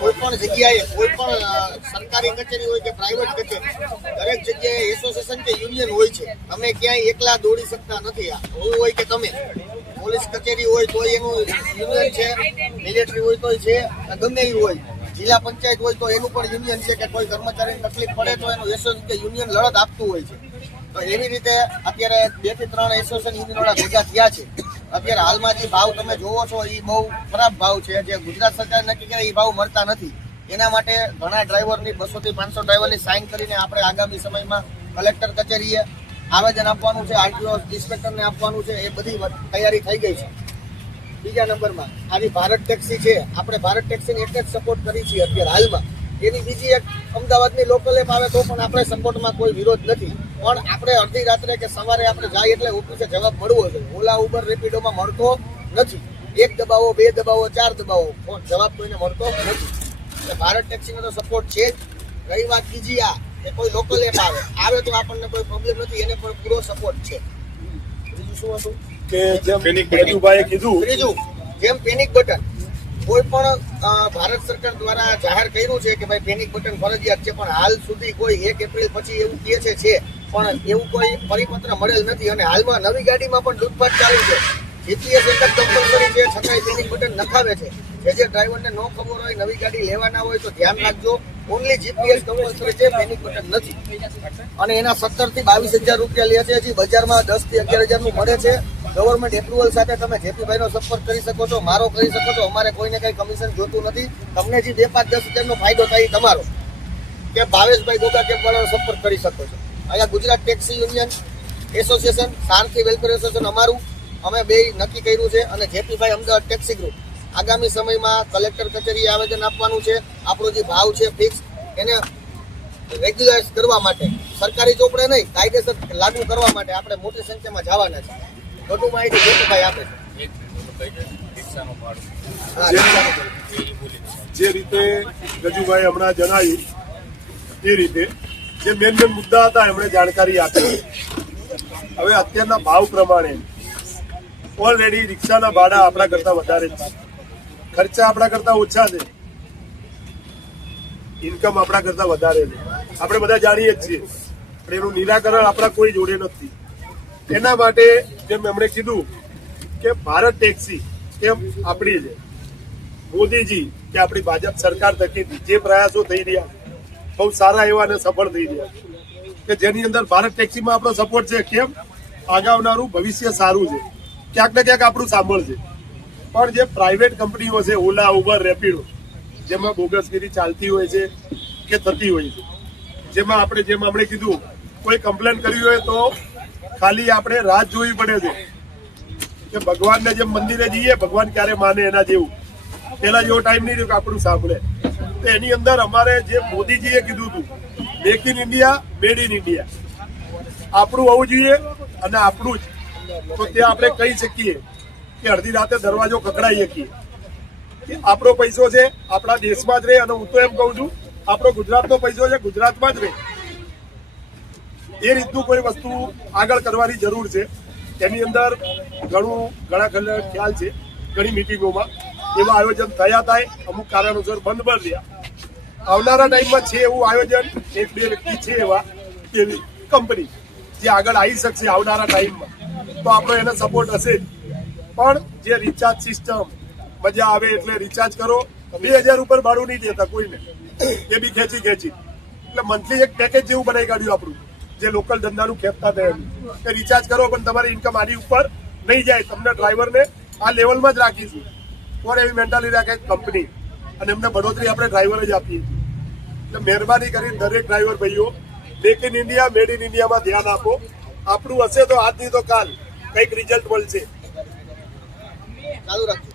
કોઈ પણ જગ્યાએ કોઈ પણ સરકારી કચેરી હોય કે પ્રાઇવેટ કચેરી દરેક જગ્યાએ એસોસિએશન કે યુનિયન હોય છે. તમે ક્યાંય એકલા દોડી શકતા નથી. હું હોય કે તમે પોલીસ કચેરી હોય તો એનું યુનિયન છે, મિલિટરી હોય તો છે, ગમે એવું હોય, જિલ્લા પંચાયત હોય તો એનું પણ યુનિયન છે કે કોઈ કર્મચારીને તકલીફ પડે તો એનું એસોસિએશન કે યુનિયન લડત આપતું હોય છે. તો એવી રીતે અત્યારે 2 થી 3 એસોસિએશન યુનિયનોના ભેગા થયા છે. અત્યારે હાલમાં જે ભાવ તમે જોવો છો એ બહુ ખરાબ ભાવ છે. જે ગુજરાત સરકાર નક્કી કરે એ ભાવ મળતા નથી. એના માટે ઘણા ડ્રાઈવરની 200 થી 500 ડ્રાઈવરની સાઇન કરીને આપણે આગામી સમયમાં કલેક્ટર કચેરીએ આવેદન આપવાનું છે, આરટીઓ ઇન્સ્પેક્ટરને આપવાનું છે. એ બધી તૈયારી થઈ ગઈ છે. બીજા નંબરમાં આવી ભારત ટેક્સી છે. આપણે ભારત ટેક્સીને એક જ સપોર્ટ કરી છીએ અત્યારે હાલમાં. એની બીજી એક અમદાવાદની લોકલ એપ આવે તો પણ આપણે સપોર્ટમાં કોઈ વિરોધ નથી. પણ આપણે અડધી રાત્રે કે સવારે આપણે જાય એટલે ઓફિસે જવાબ મળવો જોઈએ. ઓલા ઉબર રેપિડોમાં મળતો નથી. 1 દબાવો, 2 દબાવો, 4 દબાવો, જવાબ કોઈને મળતો નથી. ભારત ટેક્સીનો તો સપોર્ટ છે જ. રહી વાત બીજી કે કોઈ લોકલ એપ આવે તો આપણને કોઈ પ્રોબ્લેમ નથી. એને પણ પૂરો સપોર્ટ છે. બીજું શું હતું કે જેમ રાજુભાઈએ કીધું, ત્રીજું જેમ પેનિક બટન કોઈ પણ ભારત સરકાર દ્વારા જાહેર કર્યું છે કે ભાઈ પેનિક બટન ફરજિયાત છે, પણ હાલ સુધી કોઈ 1 એપ્રિલ પછી એવું કહે છે પણ એવું કોઈ પરિપત્ર મળેલ નથી. અને હાલમાં નવી ગાડીમાં પણ લૂંટફાટ ચાલુ છે. જીપીએસ એક જ કમ્પલસરી છે, છતાંય પેનિક બટન નખાવે છે. જે ડ્રાઈવરને ન ખબર હોય, નવી ગાડી લેવાના હોય તો ધ્યાન રાખજો. ઓનલી જીપીએસ કમ્પલસરી છે, પેનિક બટન નથી. અને એના 17 થી 22,000 રૂપિયા લે છે. હજી બજારમાં 10 થી 11,000 નું મળે છે. ગવર્મેન્ટ એપ્રુવલ સાથે તમે જેપીભાઈનો સંપર્ક કરી શકો છો, મારો કરી શકો છો. અમારે કોઈને કઈ કમિશન જોતું નથી. તમને જે 2, 5, 10,000 નો ફાયદો થાય તમારો કે ભાવેશભાઈ ગોગા કેમ્પ વાળાનો સંપર્ક કરી શકો છો. અહીંયા ગુજરાત ટેક્સી યુનિયન એસોસિએશન, સારથી વેલફેર એસોસિએશન અમારું, અમે બે નક્કી કર્યું છે. અને જેપીભાઈ અમદાવાદ ટેક્સી ગ્રુપ આગામી સમયમાં કલેક્ટર કચેરીએ આવેદન આપવાનું છે. આપણો જે ભાવ છે ફિક્સ એને રેગ્યુલાઇઝ કરવા માટે, સરકારી ચોપડે નહીં, કાયદેસર લાગુ કરવા માટે આપણે મોટી સંખ્યામાં જવાના છે. વધુ માહિતી જેપીભાઈ આપે છે. જે રીતે ગજુભાઈ હમણાં જણાવ્યું એ રીતે જે મેન મુદ્દા હતા એમણે જાણકારી આપી. હવે અત્યારના ભાવ પ્રમાણે ઓલરેડી રિક્ષાના ભાડા આપણા કરતા વધારે છે, ખર્ચા આપણા કરતા ઓછા છે, ઇન્કમ આપણા કરતા વધારે છે. આપણે બધા જાણીએ જ છીએ, પણ એનું નિરાકરણ આપણા કોઈ જોડે નથી. એના માટે જેમ એમણે કીધું કે ભારત ટેક્સી કેમ આપણી છે, મોદીજી કે આપણી ભાજપ સરકાર થકી જે પ્રયાસો થઈ રહ્યા બહુ સારા એવા અને સફળ થઈ રહ્યા કે જેની અંદર ભારત ટેક્સીમાં આપણો સપોર્ટ છે. કેમ આગળનારું ભવિષ્ય સારું છે, ક્યાંક ને ક્યાંક આપણું સાંભળ છે. પણ જે પ્રાઇવેટ કંપનીઓ છે, ઓલા, ઉબર, રેપિડો, જેમાં બોગસગીરી ચાલતી હોય છે કે થતી હોય છે, જેમાં આપણે જેમ આપણે કીધું કોઈ કમ્પ્લેન કરી હોય તો ખાલી આપણે રાહ જોવી પડે છે કે ભગવાનને જેમ મંદિરે જઈએ ભગવાન ક્યારે માને એના જેવું. પેલા જેવો ટાઈમ નહીં રહ્યો કે આપણું સાંભળે. તો એની અંદર અમારે જે મોદીજીએ કીધું હતું make in India, made in India, આપણું હોવું જોઈએ અને આપણું જ. તો ત્યાં આપણે કહી શકીએ કે અડધી રાતે દરવાજો ખખડાઈ શકીએ કે આપણો પૈસો છે આપણા દેશમાં જ રહે. અને હું તો એમ કહું છું આપણો ગુજરાતનો પૈસો છે ગુજરાતમાં જ રહે. એ રીતનું કોઈ વસ્તુ આગળ કરવાની જરૂર છે. એની અંદર ઘણા ખ્યાલ છે, ઘણી મિટિંગોમાં એવા આયોજન થયા થાય, અમુક કારણોસર બંધ પણ રહ્યા. આવનારા ટાઈમમાં છે એવું આયોજન, 1-2 વ્યક્તિ છે એવા એવી કંપની જે આગળ આવી શકશે આવનારા ટાઈમમાં, તો આપણો એને સપોર્ટ હશે જ. પણ જે રિચાર્જ સિસ્ટમ મજા આવે એટલે રિચાર્જ કરો, 2,000 ઉપર ભાડું નહીં દેતા કોઈને, એ બી ખેંચી એટલે મંથલી એક પેકેજ જેવું બનાવી કાઢ્યું આપણું, જે લોકલ ધંધાનું ખેંચતા થાય એમ કે રિચાર્જ કરો પણ તમારી ઇન્કમ આની ઉપર નહીં જાય, તમને ડ્રાઈવરને આ લેવલમાં જ રાખીશું. કોણ એવી મેન્ટાલિટી રાખે કંપની, અને એમને બઢોતરી આપણે ડ્રાઈવર જ આપીએ. એટલે મહેરબાની કરીને દરેક ડ્રાઈવર ભાઈઓ make in India, made in ઇન્ડિયામાં ધ્યાન આપો. આપણું હશે તો આજ નહીં તો કાલ કંઈક રિઝલ્ટ મળશે. ચાલુ રાખજો.